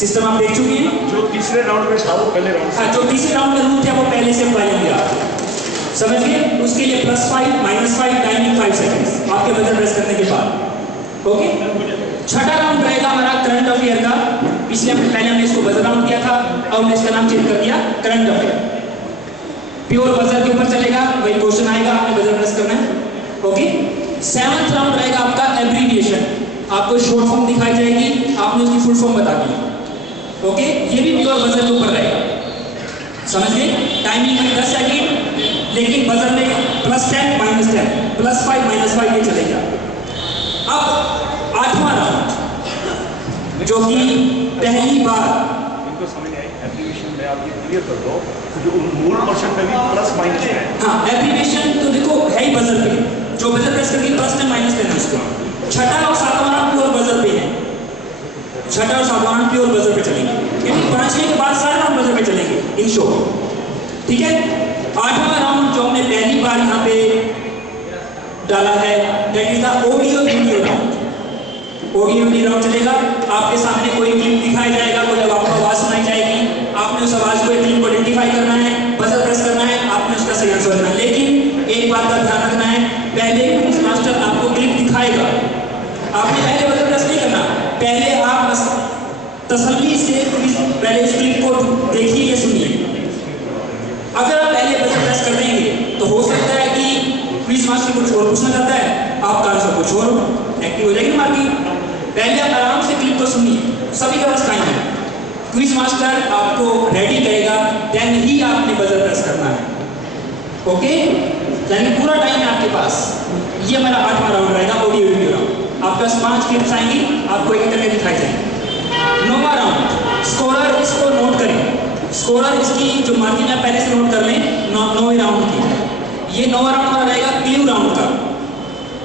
सिस्टम आप देख चुके हैं। जो तीसरे राउंड में था वो पहले राउंड, हाँ, जो तीसरे राउंड में रूल थे वो पहले से अप्लाई होंगे आप समझ गए। उसके लिए +5 -5 टाइमिंग 5 सेकंड्स आपके बजर प्रेस करने के बाद। ओके, छठा राउंड रहेगा हमारा करंट अफेयर का। पिछले पहले हमने इसको बजर राउंड किया था, अब हमने इसका नाम चेंज कर दिया करंट अफेयर। प्योर बजर के ऊपर चलेगा, वही क्वेश्चन आएगा, आपने बजर प्रेस करना है। ओके, 7th राउंड रहेगा आपका एब्रीविएशन। आपको शॉर्ट फॉर्म दिखाई जाएगी, आपने उसकी फुल फॉर्म बता दी। ओके, ये भी प्योर बजर के ऊपर रहेगा, समझ गए। टाइमिंग में 10 सेकंड, लेकिन बजर में +10 -10 +5 -5 ये चलेगा। अब 8वां राउंड जो कि पहली बार इनको समझ नहीं आई एप्लीकेशन में, आप ये क्लियर कर दो जो मूल क्वेश्चन में भी +- है। हाँ, एब्रीविएशन तो देखो है ही बजर पे, जो बजर प्रेस करके +10 -10 है उसको। छठा और 7वां राउंड प्योर बजर पे है, छठा और 7वां राउंड प्योर बजर पे चलेंगे, क्योंकि 5वें के बाद सारे राउंड बजर पे चलेंगे इन शॉर्ट। ठीक है, 8वां राउंड जो हमने पहली बार यहाँ पे डाला है that is the audio video round. Audio video round चलेगा, आपके सामने कोई क्लिप दिखाई जाएगा, कोई आपको आवाज सुनाई जाएगी, आपने उस आवाज को क्लिप को आइडेंटिफाई करना है, बजर प्रेस करना पहले क्विज मास्टर आपको क्लिप दिखाएगा। आपने पहले बटन प्रेस नहीं करना, पहले आप तसल्ली से पहले इस क्लिप को देखिए या सुनिए। अगर आप पहले बटन प्रेस कर देंगे तो हो सकता है कि क्विज मास्टर कुछ और पूछना चाहता है, आपका आंसर कुछ और एक्टिव हो जाएगी मार्किंग। पहले आप आराम से क्लिप को सुनिए, सभी का पास टाइम है। क्विज मास्टर आपको रेडी करेगा, देन ही आपने बजर प्रेस करना है। ओके, यानी पूरा टाइम है आपके पास। ये हमारा 8वां राउंड रहेगा, ऑडियो वीडियो राउंड। आपके पास 5 क्लिप्स आएंगी, आपको एक करके दिखाई जाएंगे। 9वां राउंड, स्कोरर इसको नोट करें। स्कोरर इसकी जो मार्किंग है पहले से नोट कर लें 9वें राउंड की। ये 9वां राउंड हमारा रहेगा क्लू राउंड का,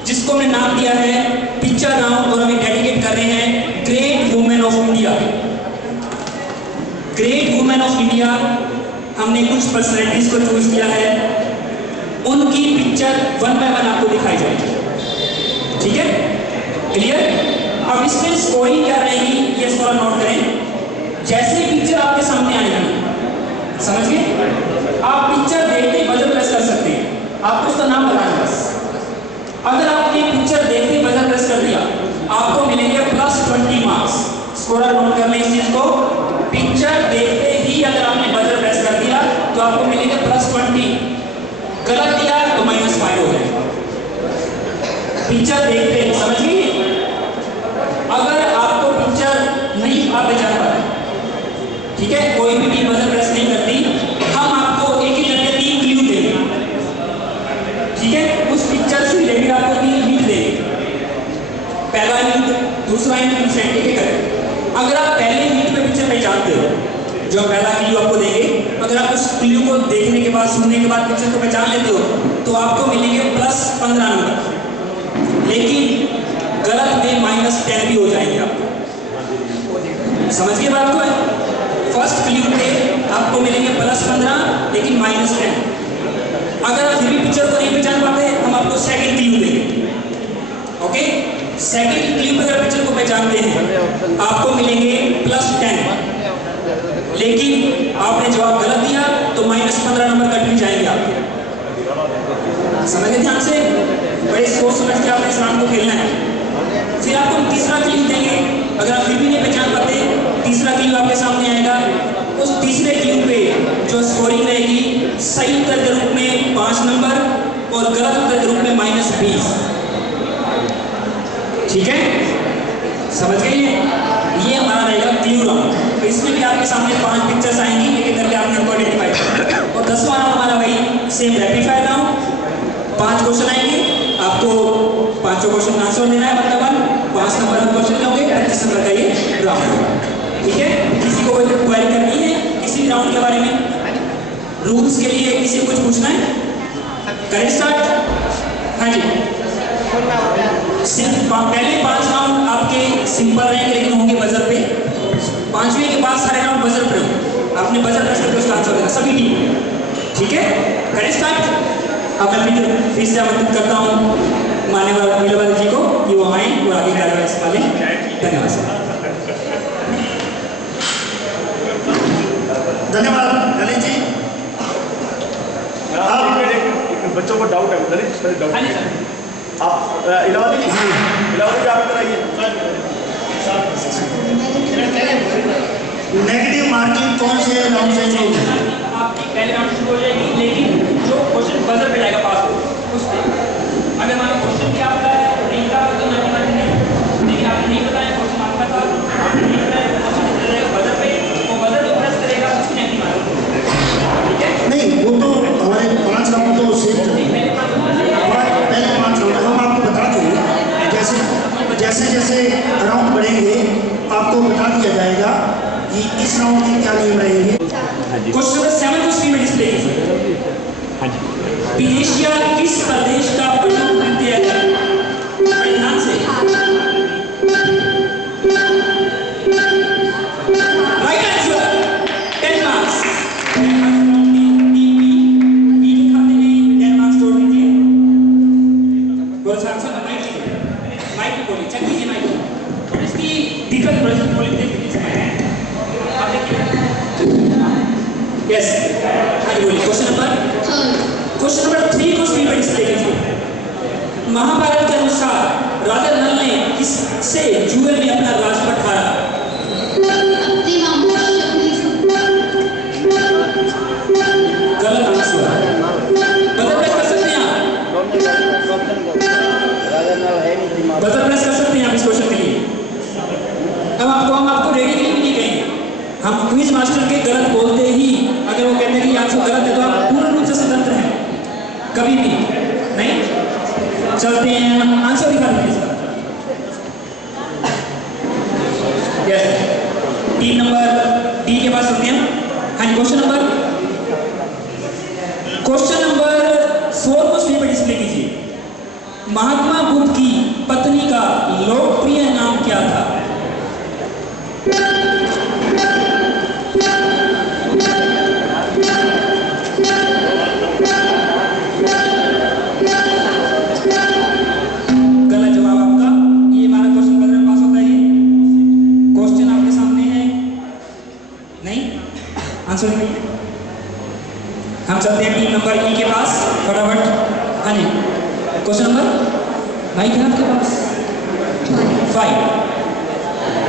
जिसको हमने नाम दिया है पिक्चर राउंड, और अभी डेडिकेट कर रहे हैं great women of India. Great women of India हमने कुछ पर्सनैलिटीज को चूज किया है, उनकी पिक्चर 1 बाय 1 आपको दिखाई जाएगी। ठीक है, क्लियर? अब इसमें स्कोरिंग क्या रहेगी ये थोड़ा नोट करें। जैसे पिक्चर आपके सामने आएगी, समझ गए? आप पिक्चर देखते ही बजर प्रेस कर सकते हैं, आपको उसका नाम बताना बस। अगर आपने पिक्चर देखते ही बजर प्रेस कर दिया, आपको मिलेंगे +20 मार्क्स। स्कोरर नोट कर लें इस चीज को। पिक्चर देखते ही अगर आपने बजर प्रेस कर दिया तो आपको मिलेंगे +20। गलत दिया तो -5 हो जाएगा। पिक्चर देखते ही, समझ गए? अगर आपको पिक्चर नहीं आप पहचान पा रहे, ठीक है, कोई भी टीम बजर प्रेस नहीं करती, हम आपको एक एक करके 3 क्लू देंगे। ठीक है, उस पिक्चर से रिलेटेड आपको 3 हिंट देंगे। पहला हिंट, दूसरा हिंट, तीसरा हिंट, ठीक है? अगर आप पहले हिंट पे पिक्चर पहचानते हो, जो पहला क्लू आपको देंगे, अगर आप उस क्लू को देखने के बाद, सुनने के बाद पिक्चर को पहचान लेते हो तो आपको मिलेंगे +15 नंबर। लेकिन गलत में -10 भी हो जाएंगे आपको। समझ गए बात को? फर्स्ट क्लू पे आपको मिलेंगे +15 लेकिन -10। अगर आप फिर भी पिक्चर को नहीं पहचान पाते, हम आपको सेकंड क्लू देंगे। ओके, सेकंड क्लू पे अगर पिक्चर को पहचानते हैं आपको मिलेंगे +10, लेकिन आपने जवाब गलत दिया तो -15 नंबर कट भी जाएंगे आपके। समझ गए ध्यान से? बड़े सोच समझ के आपने इस राउंड को खेलना है। फिर आपको तीसरा क्लू देंगे, अगर आप फिर भी नहीं पहचान पाते, तीसरा क्लू आपके सामने आएगा। उस तीसरे क्लू पे जो स्कोरिंग रहेगी, सही उत्तर के रूप में 5 नंबर और गलत उत्तर के रूप में -20। ठीक है, समझ गए? ये हमारा रहेगा क्लू राउंड। तो इसमें भी आपके सामने 5 पिक्चर्स आएंगी, एक एक करके आपने उनको आइडेंटिफाई करना। और 10वां राउंड हमारा वही same rapid fire round. 5 question आएंगे, आपको 5 क्वेश्चन का आंसर देना है, मतलब 5 नंबर का क्वेश्चन होंगे, 25 नंबर का ये राउंड होगा। ठीक है, किसी को कोई क्वेरी करनी है किसी राउंड के बारे में, रूल्स के लिए किसी को कुछ पूछना है? करें स्टार्ट? हाँ जी, पहले 5 राउंड आपके सिंपल रहेंगे लेकिन होंगे बजर पे। 5वें के बाद सारे राउंड बजर पे होंगे, आपने बजर प्रेस करके उसका आंसर देना सभी टीम। ठीक है, करें स्टार्ट? अब मैं फिर से आमंत्रित करता हूँ मान्यवर मीराबाई जी को कि वो आए और आगे कार्यक्रम संभालें। धन्यवाद सर। धन्यवाद ललित जी। बच्चों को डाउट है, ललित डाउट है। आप इलाहाबादी जी, आप इधर आइए। नेगेटिव मार्किंग कौन से राउंड से शुरू होगी? आपकी पहले राउंड शुरू हो जाएगी, लेकिन जो क्वेश्चन बजर पे जाएगा पास हो उस पे। अगर मान लो क्वेश्चन क्या आपका है नहीं का तो ना नहीं, लेकिन आपने नहीं बताया क्वेश्चन आपका था, आपने नहीं बताया क्वेश्चन जाएगा बजर पे, वो बजर को प्रेस करेगा उसमें नहीं मारो। ठीक है, नहीं, वो तो हमारे 5 राउंड तो सेम थे। पहले 5 राउंड हम आपको बता देंगे, जैसे जैसे राउंड बढ़ेंगे आपको बता दिया जाएगा कि इस राउंड के क्या नियम रहेंगे। क्वेश्चन नंबर 7 को स्क्रीन में डिस्प्ले कीजिए। हाँ जी, विदेशिया किस प्रदेश का प्रमुख नृत्य है? बड़े ध्यान से। Right answer, 10 marks. Yes. हाँ जी बोलिए। क्वेश्चन नंबर 3 को स्क्रीन पर डिस्प्ले कीजिए। महाभारत के अनुसार राजा नल ने किससे जुए में अपना राजपट हारा? गलत आंसर। बजर प्रेस कर सकते हैं आप? बजर प्रेस कर सकते हैं आप इस क्वेश्चन के लिए। अब हम आपको रेडी के लिए भी नहीं कहेंगे। हम क्विज मास्टर के गलत बोलते ही अगर वो कहते हैं कि आंसर गलत है तो आप पूर्ण रूप से स्वतंत्र हैं, कभी भी नहीं। चलते हैं, आंसर दिखा दीजिए इसका। यस, टीम नंबर डी के पास चलते हैं। हाँ, क्वेश्चन नंबर 4 को स्क्रीन पर डिस्प्ले कीजिए। महात्मा बुद्ध की पत्नी का लोकप्रिय नाम क्या था? गलत जवाब आपका। ये हमारा क्वेश्चन बदल में पास होता है। ये क्वेश्चन आपके सामने है, नहीं आंसर नहीं। हम चलते हैं टीम नंबर ई के पास फटाफट। हाँ जी, क्वेश्चन नंबर माइक है आपके पास 5।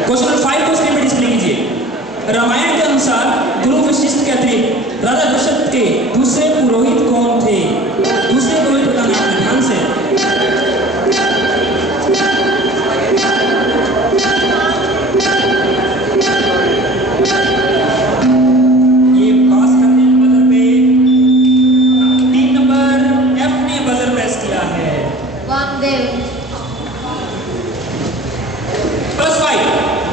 क्वेश्चन नंबर 5 को स्क्रीन पर डिस्प्ले कीजिए। रामायण के अनुसार गुरु वशिष्ठ के अतिरिक्त राजा दशरथ के दूसरे पुरोहित कौन थे? दूसरे पुरोहित का नाम है, ध्यान से। ये पास करने के बजर पे टीम नंबर एफ ने बजर प्रेस किया है। वामदेव। +5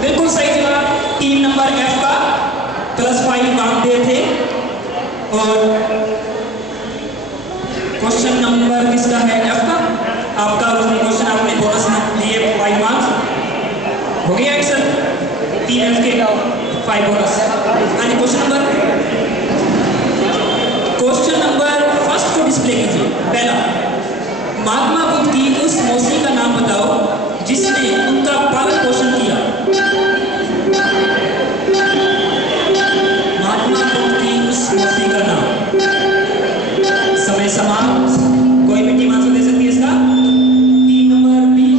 बिल्कुल सही जवाब टीम नंबर एफ का। +5 वामदेव थे। और क्वेश्चन नंबर किसका है? एफ का। आपका क्वेश्चन आपने बोनस में दिए 5 मार्क्स हो गया आंसर। टीम एफ के 5 बोनस। हाँ जी, क्वेश्चन नंबर फर्स्ट को डिस्प्ले कीजिए। पहला, महात्मा बुद्ध की उस मौसी का नाम बताओ जिसने उनका पालन पोषण किया। महात्मा बुद्ध की उस मौसी का नाम। समय समाप्त। कोई भी टीम आंसर दे सकती है इसका? Team number B,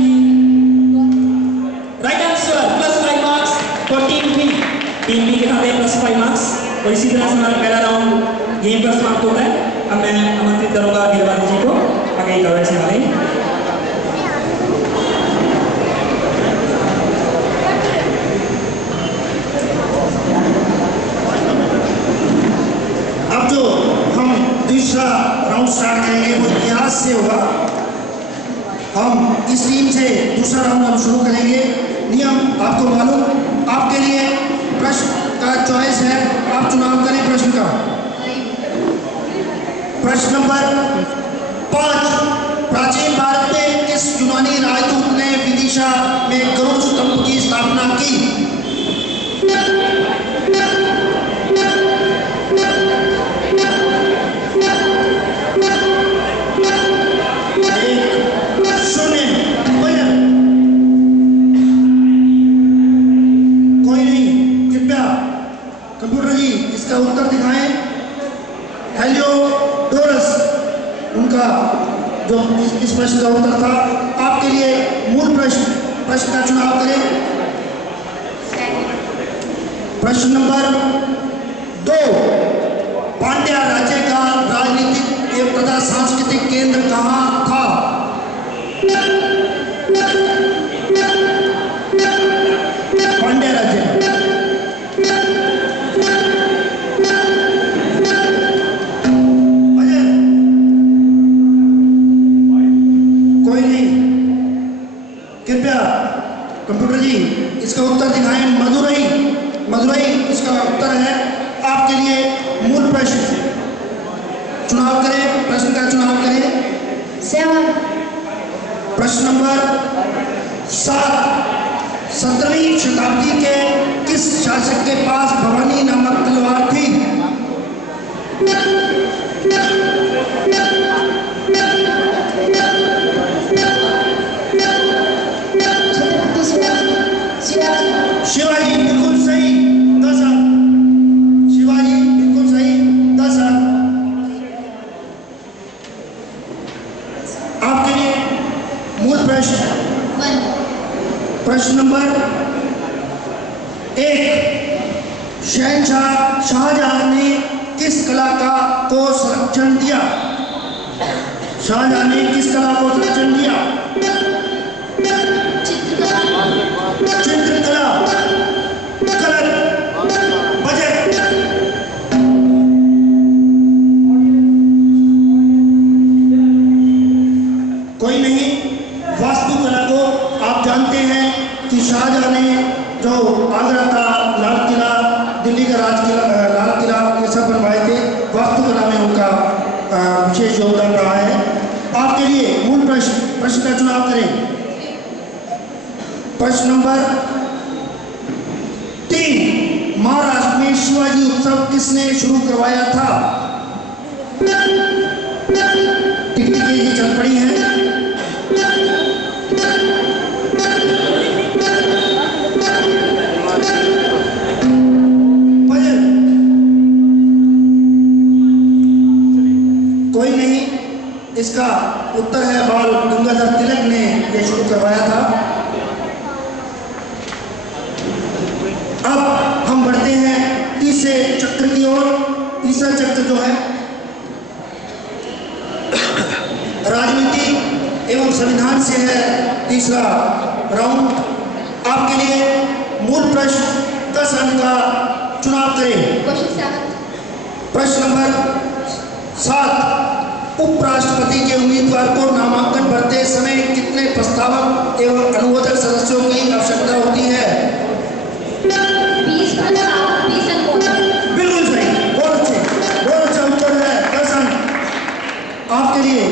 right answer. +5 marks for team B. Team B के खाते +5 मार्क्स। और इसी तरह से हमारा पहला राउंड यहीं पर समाप्त होता है। अब मैं आमंत्रित करूंगा गिरवानी जी को आगे कवरेज करने वाले। अब जो हम दूसरा राउंड स्टार्ट करेंगे वो इतिहास से होगा। हम इस टीम से दूसरा राउंड हम शुरू करेंगे। नियम आपको मालूम, आपके लिए प्रश्न का चॉइस है, आप चुनाव करें प्रश्न का। प्रश्न नंबर 5, प्राचीन भारत में किस यूनानी राजदूत ने विदिशा में गरुड़ स्तंभ की स्थापना की? कंप्यूटर जी इसका उत्तर दिखाएं। हेलियोडोरस उनका जो इस प्रश्न का उत्तर था। आपके लिए मूल प्रश्न का चुनाव करें। प्रश्न नंबर 2, पांड्या राज्य का राजनीतिक तथा सांस्कृतिक केंद्र कहाँ था? पांड्या राज्य। कंप्यूटर जी इसका उत्तर दिखाएं। मदुरई इसका उत्तर है। आपके लिए मूल प्रश्न चुनाव करें, प्रश्न का चुनाव करें। 7। प्रश्न नंबर 7, 17वीं शताब्दी के किस शासक के पास भवानी नामक तलवार थी? शिवाजी बिल्कुल सही, 10 अंक। शिवाजी बिल्कुल सही, 10 अंक। आपके लिए प्रश्न। 1. प्रश्न नंबर 1, शहंशाह शाहजहां ने किस कला को संरक्षण दिया? शाहजहां ने किस कला को संरक्षण दिया? चित्रकला। गलत। बजट। कोई नहीं। वास्तुकला को आप जानते हैं कि शाहजहां ने जो आगरा का लाल किला, दिल्ली का राज किला, लाल किला ये सब बनवाए थे। वास्तुकला में उनका विशेष योगदान रहा है। आपके लिए मूल प्रश्न का चुनाव करें। प्रश्न नंबर 3, महाराष्ट्र में शिवाजी उत्सव किसने शुरू करवाया था? टिकटिकी चल पड़ी है। कोई नहीं। इसका उत्तर है बाल गंगाधर तिलक ने यह शुरू करवाया था। अब हम बढ़ते हैं तीसरे चक्र की ओर। तीसरा चक्र जो है राजनीति एवं संविधान से है। तीसरा राउंड आपके लिए मूल प्रश्न 10 अंक का चुनाव करें। प्रश्न नंबर 7, उपराष्ट्रपति के उम्मीदवार को नामांकन भरते समय कितने प्रस्तावक एवं अनुमोदक सदस्यों की आवश्यकता होती है? 20 बिल्कुल सही। बहुत अच्छा उत्तर है। 10 अंक आपके लिए।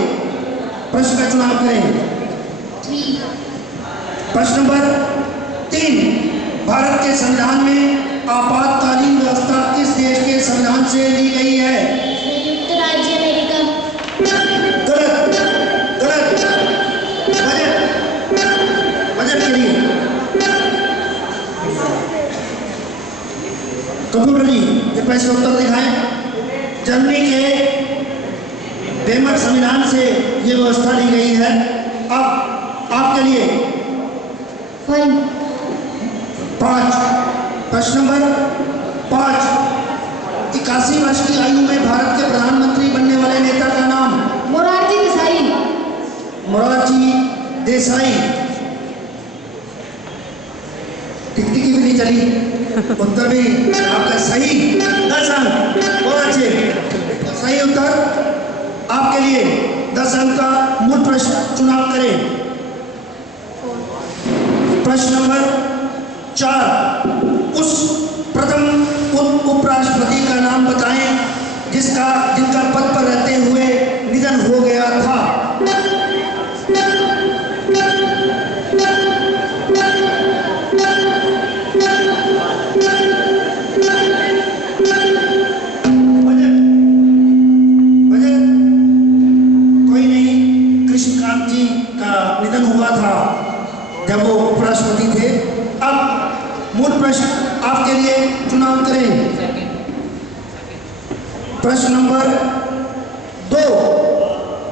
प्रश्न का चुनाव करें। 3. प्रश्न नंबर 3, भारत के संविधान में आपातकालीन व्यवस्था किस देश के संविधान से ली गई है? संयुक्त राज्य अमेरिका। गलत। गलत। बजट के लिए कंप्यूटर जी कृपया इसका उत्तर दिखाएं। जर्मनी के वेमर संविधान से ये व्यवस्था ली गई है। अब आपके लिए 5। प्रश्न नंबर 5, 81 वर्ष की आयु में भारत के प्रधानमंत्री बनने वाले नेता का नाम? मोरारजी देसाई। मोरारजी देसाई। टिकटिकी भी नहीं चली। उत्तर भी आपका सही। 10 अंक। बहुत अच्छे। सही उत्तर आपके लिए 10 अंक का मूल प्रश्न चुनाव करें। प्रश्न नंबर 4, उस प्रथम उपराष्ट्रपति का नाम बताएं जिनका पद पर रहते हुए निधन हो गया था। कोई नहीं। कृष्णकांत जी का निधन हुआ था जब वो उपराष्ट्रपति थे। अब मूल प्रश्न आपके लिए चुनाव करें। प्रश्न नंबर 2,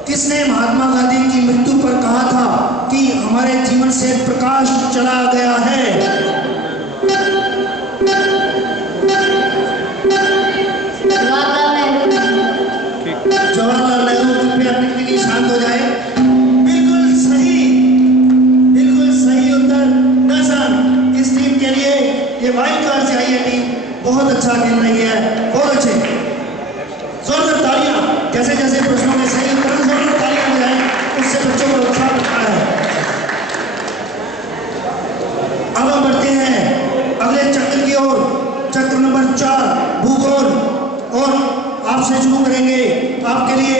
किसने महात्मा गांधी की मृत्यु पर कहा था कि हमारे जीवन से प्रकाश चला गया है? जवाहरलाल नेहरू। कृपया टिकटिकी शांत हो जाए। बिल्कुल सही। बिल्कुल सही उत्तर। 10 अंक इस टीम के लिए। ये वाइल्ड कार्ड से आई है टीम। बहुत अच्छा खेल रही है। बहुत अच्छे। जोरदार तालियां। जैसे जैसे प्रश्नों में सही उत्तर जोरदार तालियां बजाएं, उससे बच्चों को उत्साह मिलता है। अब हम बढ़ते हैं अगले चक्र की ओर। चक्र नंबर 4, भूगोल। और आपसे शुरू करेंगे। आपके लिए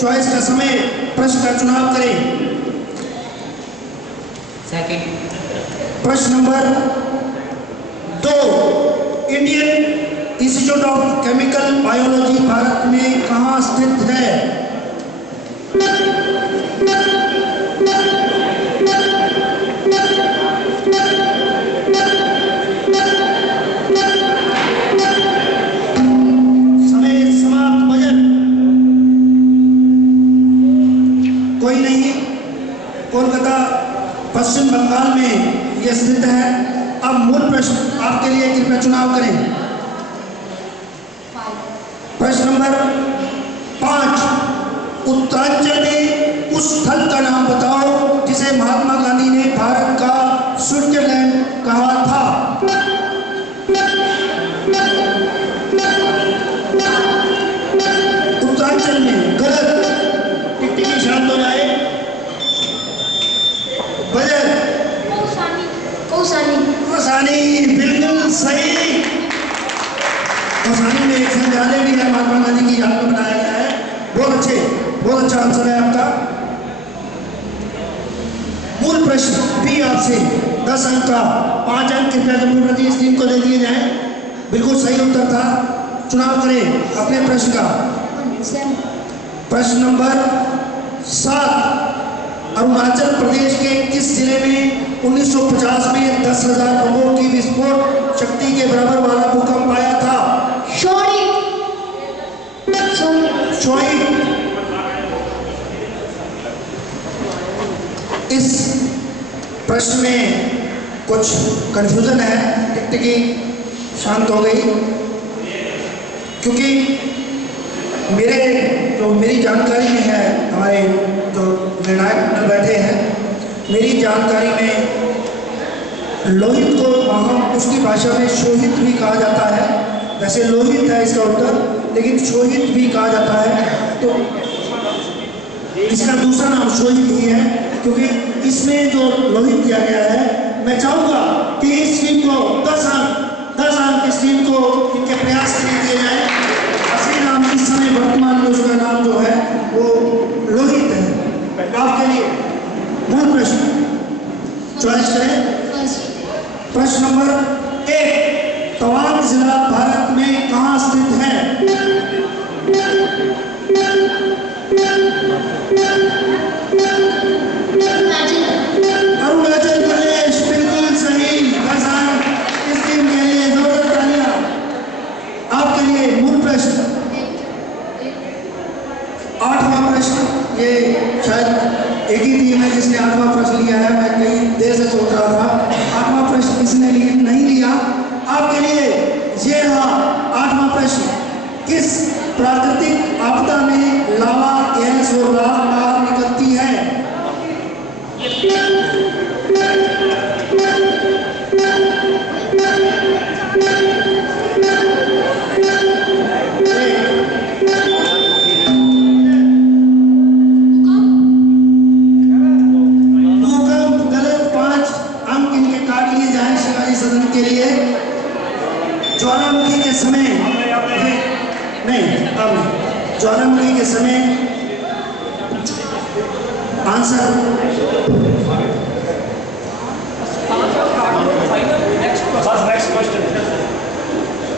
चॉइस का समय। प्रश्न का चुनाव करें। प्रश्न number 2, Indian institute of chemical biology Bharat में कहाँ स्थित है? समय समाप्त। बजट। कोई नहीं। कोलकाता पश्चिम बंगाल में ये स्थित है। अब मूल प्रश्न आपके लिए, कृपया चुनाव करें। प्रश्न नंबर 5, उत्तरांचल में उस स्थल का नाम बताओ जिसे महात्मा गांधी ने भारत का स्विट्जरलैंड कहा था। उत्तरांचल में गलत। टिकटिकी शांत हो जाए। बजर कौसानी, बिल्कुल सही। कौसानी में एक संग्रहालय भी है, महात्मा गांधी की याद में बनाया गया है। बहुत अच्छा आंसर है आपका। मूल प्रश्न भी आपसे 10 अंक का 5 अंक कृपया कंप्यूटर की स्क्रीन को दे दिए जाएं। बिल्कुल सही उत्तर था। चुनाव करें अपने प्रश्न का। प्रश्न नंबर 7, अरुणाचल प्रदेश के किस जिले में 1950 में 10,000 लोगों की विस्फोट शक्ति के बराबर वाला भूकंप आया था? शोई। इस प्रश्न में कुछ कंफ्यूजन है। टिकटिकी शांत हो गई, क्योंकि मेरी जानकारी में है, हमारे जो निर्णायक बैठे हैं, मेरी जानकारी में लोहित को वहाँ उसकी भाषा में शोहित भी कहा जाता है। वैसे लोहित है इसका उत्तर, लेकिन शोहित भी कहा जाता है। तो इसका दूसरा नाम शोहित ही है, क्योंकि इसमें जो लोहित किया गया है। मैं चाहूँगा कि इस टीम को 10 अंक इस टीम को इनके प्रयास के लिए दिए जाए। असली नाम इस समय वर्तमान में उसका नाम जो है वो लोहित है। आपके लिए मूल प्रश्न चॉइस करें। प्रश्न नंबर 1, तवांग जिला भारत में कहाँ स्थित है? अरुणाचल प्रदेश, बिल्कुल सही। 10 अंक इस टीम के लिए, जोरदार तालियां। आपके लिए मूल प्रश्न 8वां प्रश्न। ये शायद एक ही टीम है जिसने 8वां प्रश्न लिया है। मैं कई देर से सोच रहा था 8वां प्रश्न किसने नहीं लिया। आपके लिए ये रहा 8वां प्रश्न। किस प्राकृतिक आपदा में लावा, गैस और राख बाहर निकलती है? ज्वालामुखी के समय नहीं, अब ज्वालामुखी के समय आंसर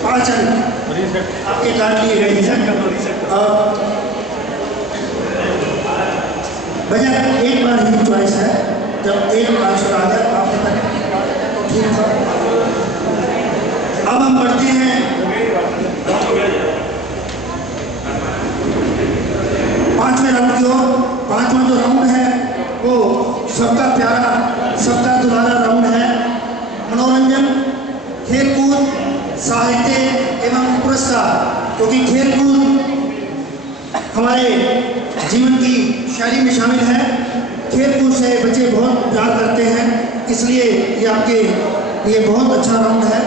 5 अंक आपके काट लिए गए हैं। बजाय एक बार ही चॉइस है, जब एक आंसर आ गया आपने तो ठीक था। अब हम बढ़ते हैं 5वें राउंड की ओर। 5वां जो राउंड है वो सबका प्यारा, सबका दुलारा राउंड है। मनोरंजन, खेलकूद, साहित्य एवं पुरस्कार। क्योंकि खेलकूद हमारे जीवन की शैली में शामिल है। खेलकूद से बच्चे बहुत प्यार करते हैं, इसलिए ये आपके लिए बहुत अच्छा राउंड है।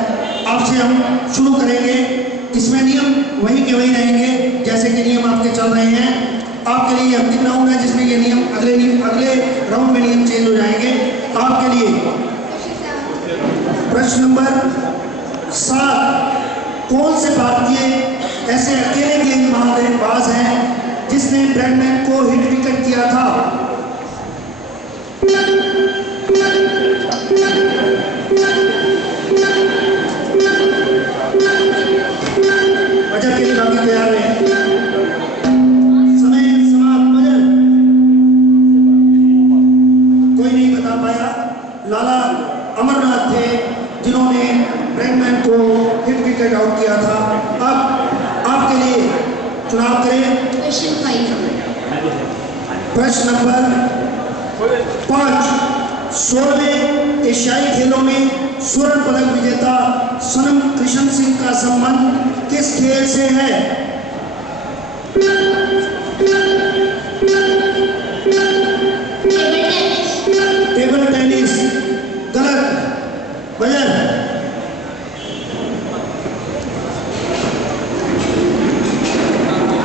आपसे हम शुरू करेंगे। इसमें नियम वही के वही रहेंगे जैसे कि नियम आपके चल रहे हैं। आपके लिए अंतिम राउंड है जिसमें ये नियम अगले राउंड में नियम चेंज हो जाएंगे। आपके लिए प्रश्न नंबर 7, कौन से भारतीय ऐसे अकेले गेंदबाज हैं जिसने ब्रैडमैन को हिट विकेट किया था? बजट के लिए बाकी तैयार है। समय समाप्त। बजट कोई नहीं बता पाया। लाला अमरनाथ थे जिन्होंने ब्रैडमैन को हिट विकेट आउट किया था। अब आपके लिए चुनाव करें। प्रश्न नंबर 5, 16वें एशियाई खेलों में स्वर्ण पदक विजेता सनम कृष्ण सिंह का संबंध किस खेल से है? Table tennis. गलत। बजर।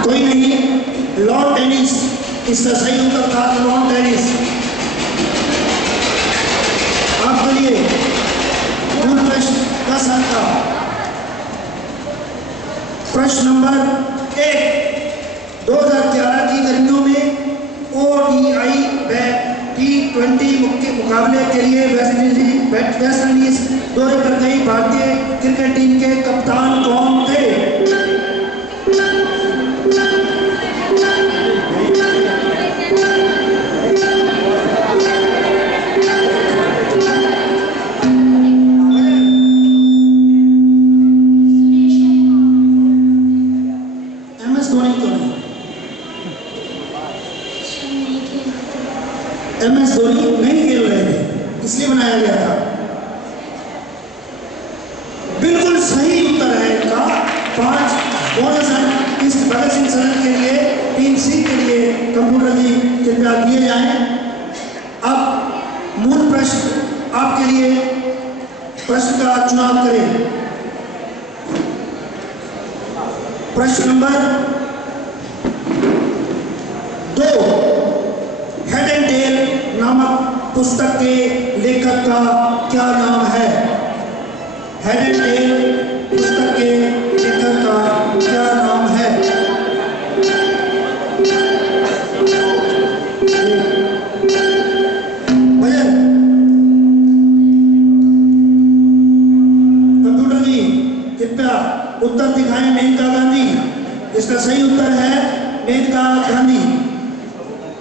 कोई नहीं, लॉन टेनिस इसका सही उत्तर था। Lawn tennis. आपके लिए मूल प्रश्न 10 अंक का। प्रश्न नंबर 1, 2011 की गर्मियों में ODI व T20 मुकाबले के लिए वेस्ट इंडीज दौरे पर गई भारतीय क्रिकेट टीम के कप्तान कौन थे? MS धोनी नहीं खेल रहे थे, इसलिए बनाया गया था। बिल्कुल सही उत्तर है इनका। 5 बोनस अंक इस भगत सिंह सरन के लिए, टीम सी के लिए कंप्यूटर जी कृपया दिए जाएं। अब मूल प्रश्न आपके लिए, प्रश्न का चुनाव करें। प्रश्न नंबर 2, हेड एंड टेल नामक पुस्तक के लेखक का क्या नाम है? हेड एंड टेल पुस्तक के लेखक का क्या नाम है? भजन। कंप्यूटर जी कृपया उत्तर दिखाएं। मेनका गांधी इसका सही उत्तर है। मेनका गांधी।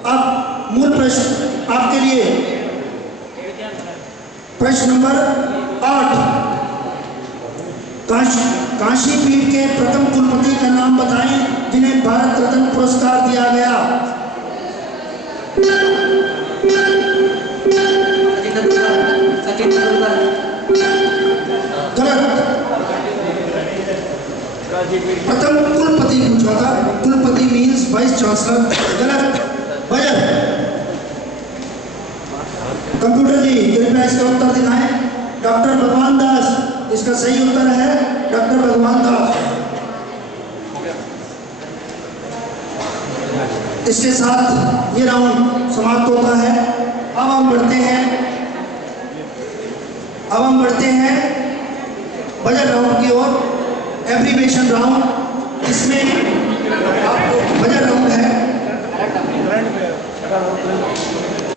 अब मूल प्रश्न आपके लिए, प्रश्न नंबर 8, काशी पीठ के प्रथम कुलपति का नाम बताएं जिन्हें भारत रत्न पुरस्कार दिया गया। गलत। प्रथम कुलपति पूछा था, कुलपति मीन्स वाइस चांसलर। गलत। बजट। कंप्यूटर जी कृपया इसका उत्तर दिखाएं। डॉक्टर भगवान दास इसका सही उत्तर है। डॉक्टर भगवान दास। इसके साथ ये राउंड समाप्त होता है। अब हम बढ़ते हैं बजट राउंड की ओर, एब्रीविएशन राउंड। इसमें आपको